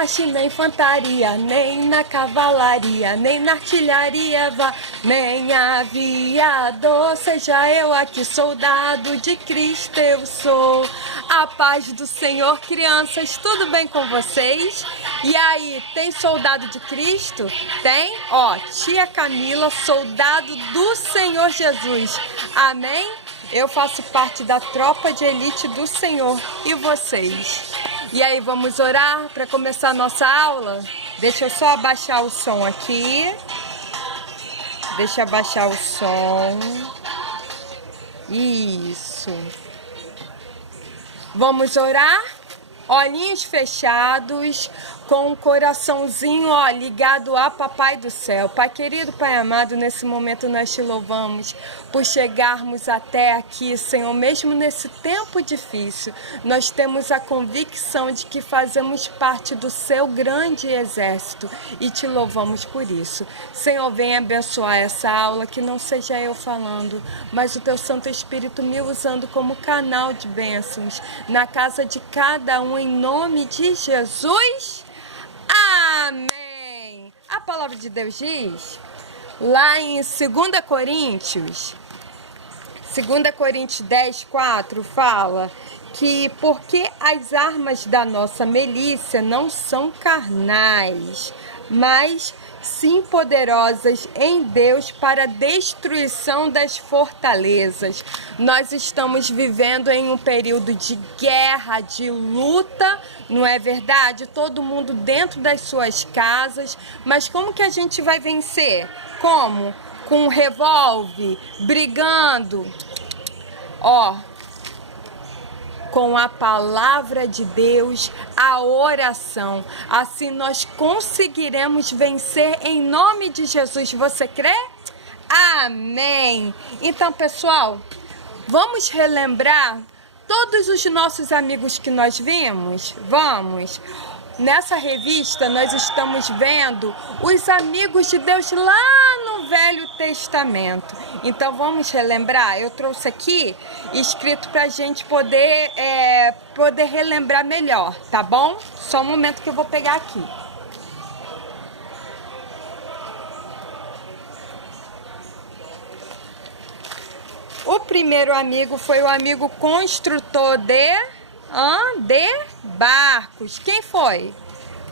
marche, nem infantaria, nem na cavalaria, nem na artilharia vá, nem aviador. Seja eu aqui, soldado de Cristo eu sou. A paz do Senhor, crianças, tudo bem com vocês? E aí, tem soldado de Cristo? Tem? Ó, tia Camila, soldado do Senhor Jesus. Amém? Eu faço parte da tropa de elite do Senhor. E vocês? E aí, vamos orar para começar a nossa aula? Deixa eu só abaixar o som aqui. Deixa eu abaixar o som. Isso. Vamos orar? Olhinhos fechados, com o coraçãozinho, ó, ligado a Papai do Céu. Pai querido, Pai amado, nesse momento nós te louvamos por chegarmos até aqui, Senhor. Mesmo nesse tempo difícil, nós temos a convicção de que fazemos parte do seu grande exército e te louvamos por isso. Senhor, venha abençoar essa aula, que não seja eu falando, mas o teu Santo Espírito me usando como canal de bênçãos na casa de cada um, em nome de Jesus. Amém. A palavra de Deus diz, lá em 2 Coríntios 10, 4, fala que porque as armas da nossa milícia não são carnais, mas sim poderosas em Deus para a destruição das fortalezas. Nós estamos vivendo em um período de guerra, de luta, não é verdade? Todo mundo dentro das suas casas, mas como que a gente vai vencer? Como? Com um revólver, brigando, ó, com a palavra de Deus, a oração. Assim nós conseguiremos vencer em nome de Jesus. Você crê? Amém! Então, pessoal, vamos relembrar todos os nossos amigos que nós vimos? Vamos! Nessa revista nós estamos vendo os amigos de Deus lá no Velho Testamento. Então vamos relembrar. Eu trouxe aqui escrito para a gente poder relembrar melhor, tá bom? Só um momento que eu vou pegar aqui. O primeiro amigo foi o amigo construtor de barcos. Quem foi?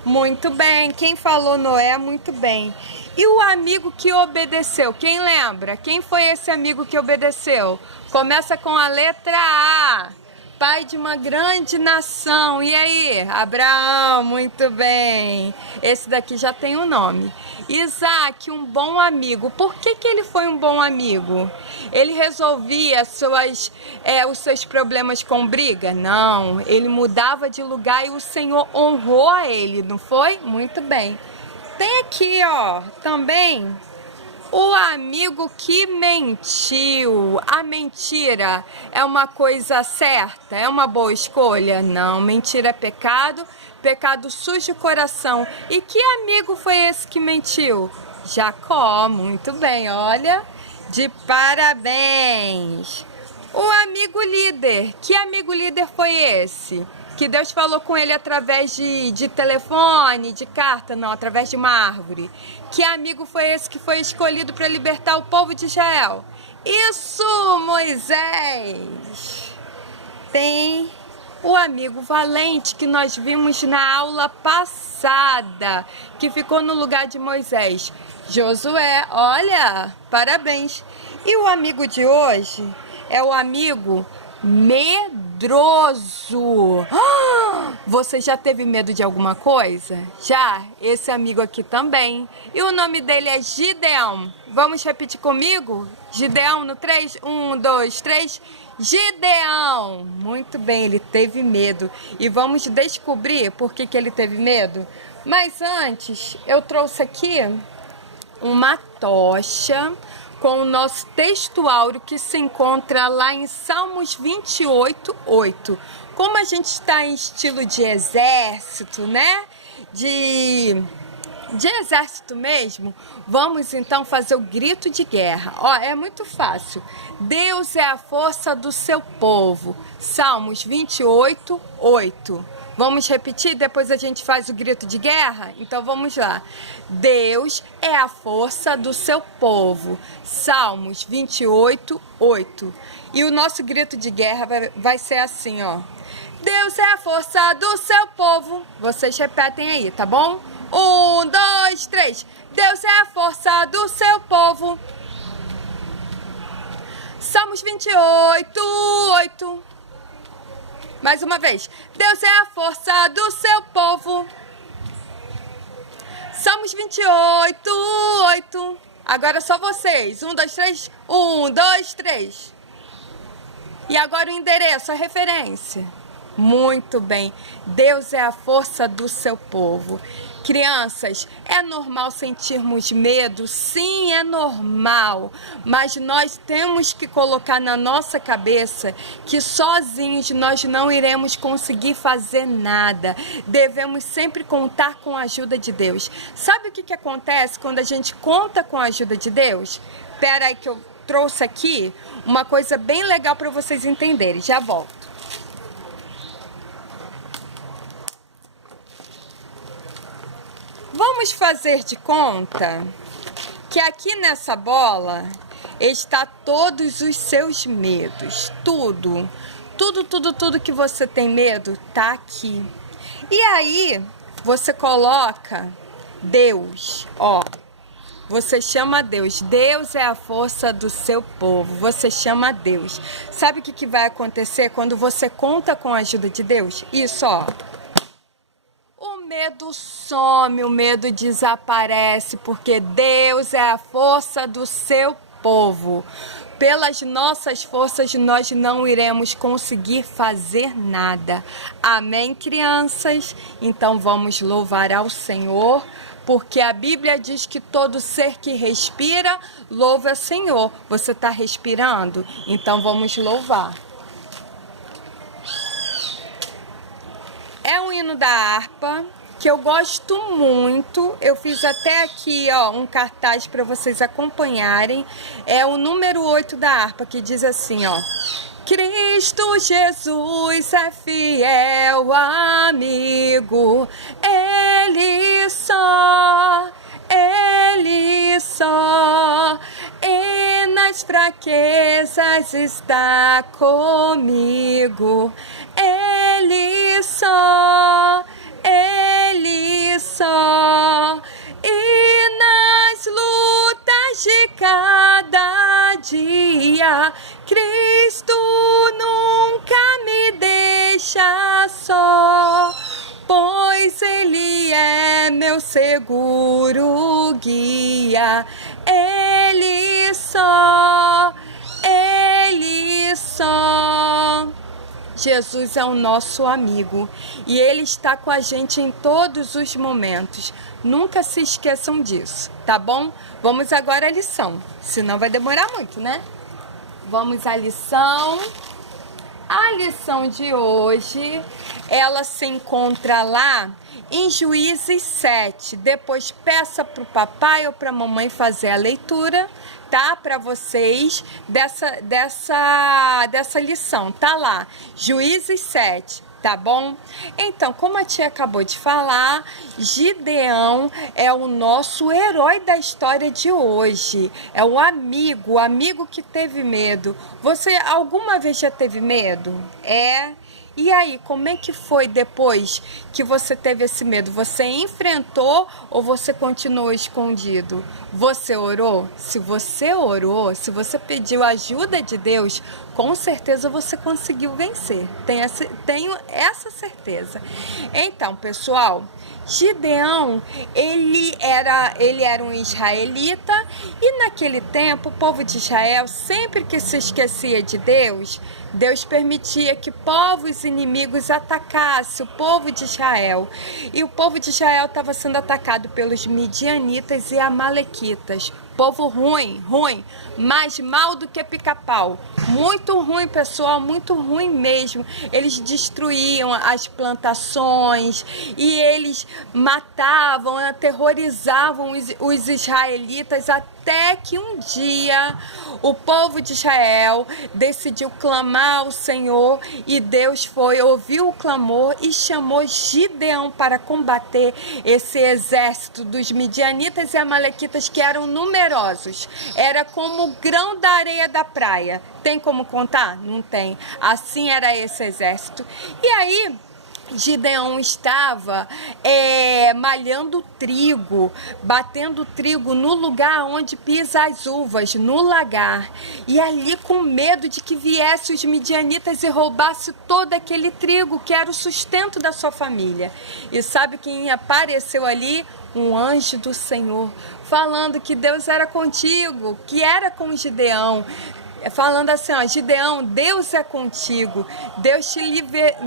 Muito bem. Quem falou Noé? Muito bem. E o amigo que obedeceu? Quem lembra? Quem foi esse amigo que obedeceu? Começa com a letra A. Pai de uma grande nação. E aí? Abraão, muito bem. Esse daqui já tem um nome. Isaac, um bom amigo. Por que ele foi um bom amigo? Ele resolvia os seus problemas com briga? Não, ele mudava de lugar e o Senhor honrou a ele, não foi? Muito bem. Tem aqui, ó, também o amigo que mentiu. A mentira é uma coisa certa? É uma boa escolha? Não, mentira é pecado. Pecado suja o coração. E que amigo foi esse que mentiu? Jacó, muito bem, olha, de parabéns. O amigo líder, que amigo líder foi esse? Que Deus falou com ele através de telefone, de carta, não, através de uma árvore. Que amigo foi esse que foi escolhido para libertar o povo de Israel? Isso, Moisés. Tem o amigo valente que nós vimos na aula passada, que ficou no lugar de Moisés. Josué, olha, parabéns. E o amigo de hoje é o amigo medroso. Você já teve medo de alguma coisa? Já? Esse amigo aqui também. E o nome dele é Gideão. Vamos repetir comigo? Gideão no 3? 1, 2, 3. Gideão. Muito bem, ele teve medo. E vamos descobrir por que ele teve medo? Mas antes, eu trouxe aqui uma tocha com o nosso texto áureo que se encontra lá em Salmos 28, 8. Como a gente está em estilo de exército, né? De exército mesmo, vamos então fazer o grito de guerra. Ó, é muito fácil. Deus é a força do seu povo. Salmos 28, 8. Vamos repetir? Depois a gente faz o grito de guerra? Então vamos lá. Deus é a força do seu povo. Salmos 28, 8. E o nosso grito de guerra vai ser assim, ó. Deus é a força do seu povo. Vocês repetem aí, tá bom? 1, 2, 3. Deus é a força do seu povo. Salmos 28, 8. Mais uma vez. Deus é a força do seu povo. Salmos 28, 8. Agora só vocês. 1, 2, 3. 1, 2, 3. E agora o endereço, a referência. Muito bem. Deus é a força do seu povo. Crianças, é normal sentirmos medo? Sim, é normal. Mas nós temos que colocar na nossa cabeça que sozinhos nós não iremos conseguir fazer nada. Devemos sempre contar com a ajuda de Deus. Sabe o que acontece quando a gente conta com a ajuda de Deus? Espera aí que eu trouxe aqui uma coisa bem legal para vocês entenderem. Já volto. Vamos fazer de conta que aqui nessa bola está todos os seus medos. Tudo que você tem medo tá aqui. E aí você coloca Deus, ó. Você chama Deus. Deus é a força do seu povo. Você chama Deus. Sabe o que vai acontecer quando você conta com a ajuda de Deus? Isso, ó. O medo some, o medo desaparece, porque Deus é a força do seu povo. Pelas nossas forças nós não iremos conseguir fazer nada. Amém, crianças? Então vamos louvar ao Senhor, porque a Bíblia diz que todo ser que respira, louva ao Senhor. Você está respirando? Então vamos louvar. É um hino da harpa que eu gosto muito. Eu fiz até aqui, ó, um cartaz para vocês acompanharem. É o número 8 da harpa, que diz assim, ó. Cristo Jesus é fiel amigo, Ele só, e nas fraquezas está comigo, Ele só, e nas lutas de cada dia, Cristo nunca me deixa só, pois Ele é meu seguro guia, Ele só. Jesus é o nosso amigo e Ele está com a gente em todos os momentos. Nunca se esqueçam disso, tá bom? Vamos agora à lição, senão vai demorar muito, né? Vamos à lição. A lição de hoje, ela se encontra lá em Juízes 7. Depois peça para o papai ou para a mamãe fazer a leitura, tá? Para vocês dessa lição, tá lá. Juízes 7. Tá bom? Então, como a tia acabou de falar, Gideão é o nosso herói da história de hoje. É o amigo que teve medo. Você alguma vez já teve medo? É? E aí, como é que foi depois que você teve esse medo? Você enfrentou ou você continuou escondido? Você orou? Se você orou, se você pediu a ajuda de Deus, com certeza você conseguiu vencer. Tenho essa certeza. Então, pessoal, Gideão, ele era um israelita e naquele tempo o povo de Israel, sempre que se esquecia de Deus, Deus permitia que povos inimigos atacassem o povo de Israel. E o povo de Israel estava sendo atacado pelos midianitas e amalequitas. Povo ruim, mais mal do que pica-pau. Muito ruim, pessoal, muito ruim mesmo. Eles destruíam as plantações e eles matavam, aterrorizavam os israelitas até até que um dia o povo de Israel decidiu clamar ao Senhor e Deus ouviu o clamor e chamou Gideão para combater esse exército dos midianitas e amalequitas, que eram numerosos. Era como o grão da areia da praia. Tem como contar? Não tem. Assim era esse exército. E aí Gideão estava malhando trigo, batendo trigo no lugar onde pisa as uvas, no lagar. E ali, com medo de que viessem os midianitas e roubasse todo aquele trigo, que era o sustento da sua família. E sabe quem apareceu ali? Um anjo do Senhor, falando que Deus era contigo, que era com Gideão. Falando assim, ó, Gideão, Deus é contigo, Deus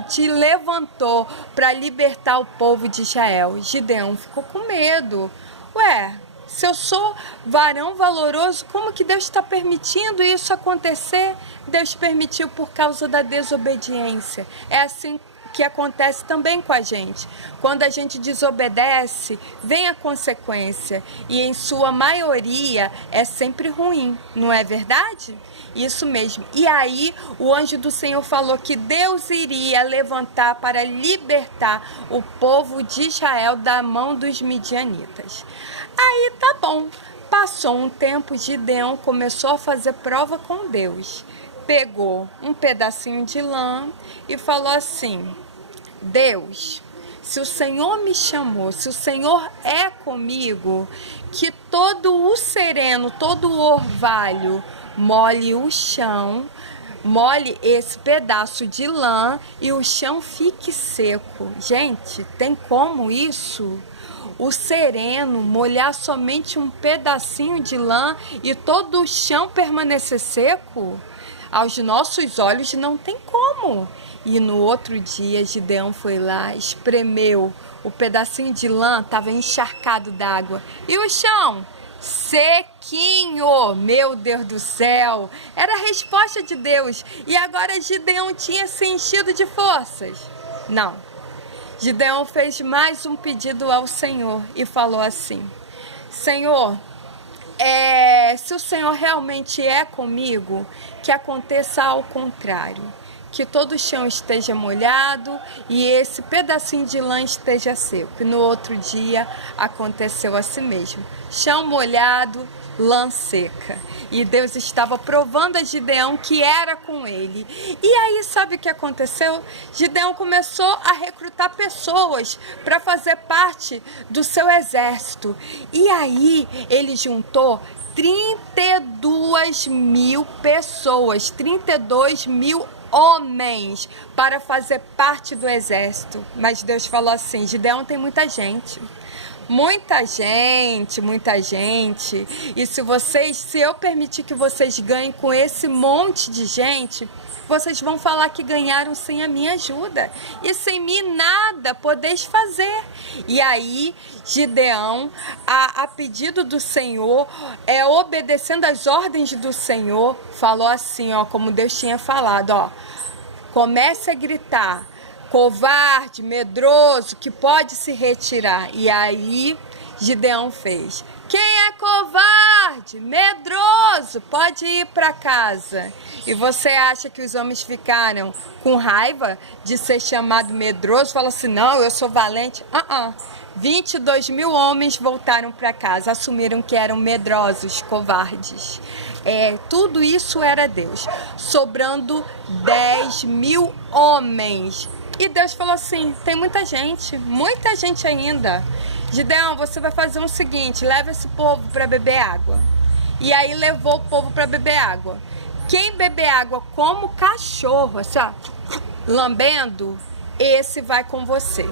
te levantou para libertar o povo de Israel. Gideão ficou com medo. Ué, se eu sou varão valoroso, como que Deus está permitindo isso acontecer? Deus permitiu por causa da desobediência. É assim que acontece também com a gente. Quando a gente desobedece, vem a consequência, e em sua maioria é sempre ruim, não é verdade? Isso mesmo. E aí o anjo do Senhor falou que Deus iria levantar para libertar o povo de Israel da mão dos midianitas. Aí tá bom, passou um tempo, Gideão começou a fazer prova com Deus. Pegou um pedacinho de lã e falou assim: Deus, se o Senhor me chamou, se o Senhor é comigo, que todo o sereno, todo o orvalho molhe o chão, molhe esse pedaço de lã e o chão fique seco. Gente, tem como isso? O sereno molhar somente um pedacinho de lã e todo o chão permanecer seco? Aos nossos olhos não tem como. E no outro dia, Gideão foi lá, espremeu, o pedacinho de lã estava encharcado d'água. E o chão? Sequinho! Meu Deus do céu! Era a resposta de Deus. E agora Gideão tinha se enchido de forças? Não. Gideão fez mais um pedido ao Senhor e falou assim: Senhor, se o Senhor realmente é comigo, que aconteça ao contrário, que todo o chão esteja molhado e esse pedacinho de lã esteja seco. E no outro dia aconteceu assim mesmo, chão molhado, lã seca. E Deus estava provando a Gideão que era com ele. E aí, sabe o que aconteceu? Gideão começou a recrutar pessoas para fazer parte do seu exército. E aí, ele juntou 32 mil pessoas, 32 mil homens para fazer parte do exército. Mas Deus falou assim: Gideão, tem muita gente. Muita gente, muita gente. E se eu permitir que vocês ganhem com esse monte de gente, vocês vão falar que ganharam sem a minha ajuda. E sem mim nada podeis fazer. E aí, Gideão, a pedido do Senhor, obedecendo às ordens do Senhor, falou assim, ó, como Deus tinha falado, ó. Comece a gritar: covarde, medroso, que pode se retirar. E aí Gideão fez: quem é covarde, medroso, pode ir para casa. E você acha que os homens ficaram com raiva de ser chamado medroso? Fala assim: não, eu sou valente. 22 mil homens voltaram para casa, assumiram que eram medrosos, covardes. Tudo isso era Deus, sobrando 10 mil homens. E Deus falou assim: tem muita gente ainda. Gideão, você vai fazer o seguinte: leva esse povo para beber água. E aí levou o povo para beber água. Quem beber água como cachorro, assim, ó, lambendo, esse vai com você.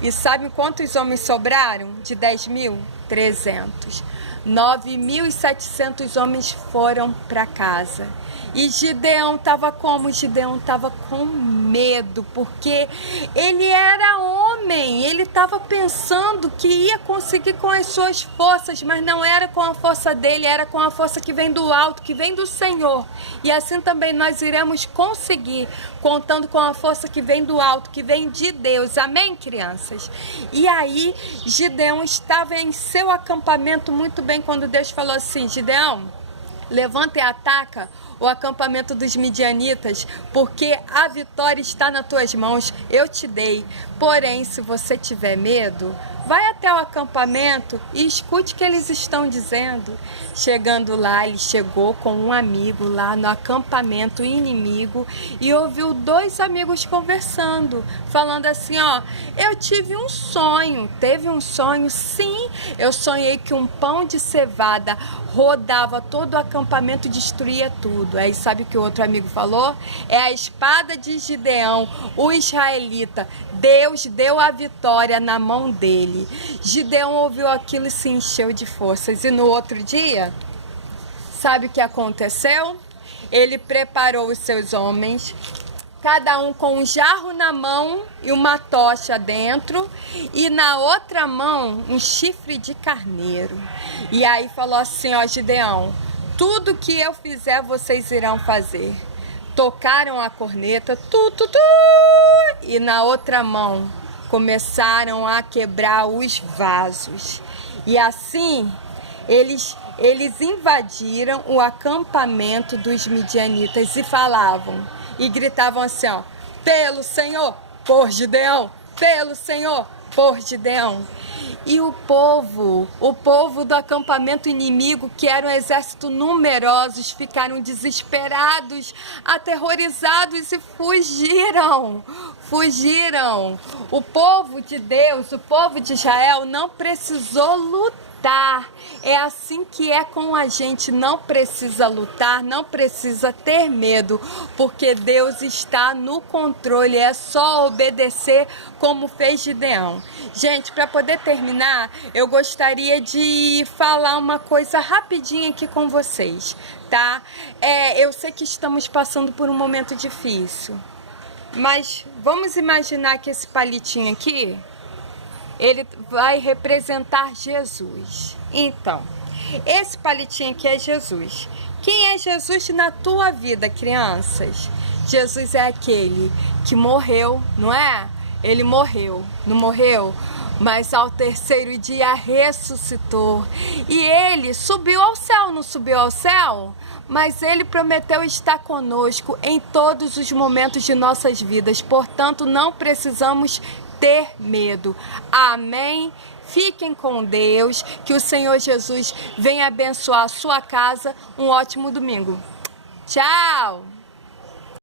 E sabe quantos homens sobraram de 10 mil? 300. 9.700 homens foram para casa. E Gideão estava como? Gideão estava com medo, porque ele era homem, ele estava pensando que ia conseguir com as suas forças, mas não era com a força dele, era com a força que vem do alto, que vem do Senhor. E assim também nós iremos conseguir, contando com a força que vem do alto, que vem de Deus. Amém, crianças? E aí, Gideão estava em seu acampamento muito bem quando Deus falou assim: Gideão, levanta e ataca o acampamento dos midianitas, porque a vitória está nas tuas mãos, eu te dei. Porém, se você tiver medo, vai até o acampamento e escute o que eles estão dizendo. Chegando lá, ele chegou com um amigo lá no acampamento inimigo e ouviu dois amigos conversando, falando assim: ó, eu tive um sonho. Teve um sonho? Sim, eu sonhei que um pão de cevada rodava todo o acampamento e destruía tudo. Aí sabe o que o outro amigo falou? É a espada de Gideão, o israelita. Deus deu a vitória na mão dele. Gideão ouviu aquilo e se encheu de forças. E no outro dia, sabe o que aconteceu? Ele preparou os seus homens, cada um com um jarro na mão e uma tocha dentro, e na outra mão um chifre de carneiro. E aí falou assim: ó, Gideão, tudo que eu fizer vocês irão fazer. Tocaram a corneta, tu, tu, tu, e na outra mão começaram a quebrar os vasos. E assim eles invadiram o acampamento dos midianitas e falavam e gritavam assim: ó, pelo Senhor, por Gideão, pelo Senhor, por Gideão. E o povo do acampamento inimigo, que era um exército numerosos, ficaram desesperados, aterrorizados e fugiram. O povo de Deus, o povo de Israel não precisou lutar. É assim que é com a gente, não precisa lutar, não precisa ter medo, porque Deus está no controle, é só obedecer como fez Gideão. Gente, para poder terminar, eu gostaria de falar uma coisa rapidinho aqui com vocês, tá? Eu sei que estamos passando por um momento difícil, mas vamos imaginar que esse palitinho aqui, ele vai representar Jesus. Então, esse palitinho aqui é Jesus. Quem é Jesus na tua vida, crianças? Jesus é aquele que morreu, não é? Ele morreu, não morreu? Mas ao terceiro dia ressuscitou. E ele subiu ao céu, não subiu ao céu? Mas ele prometeu estar conosco em todos os momentos de nossas vidas. Portanto, não precisamos ter medo. Amém? Fiquem com Deus, que o Senhor Jesus venha abençoar a sua casa. Um ótimo domingo. Tchau!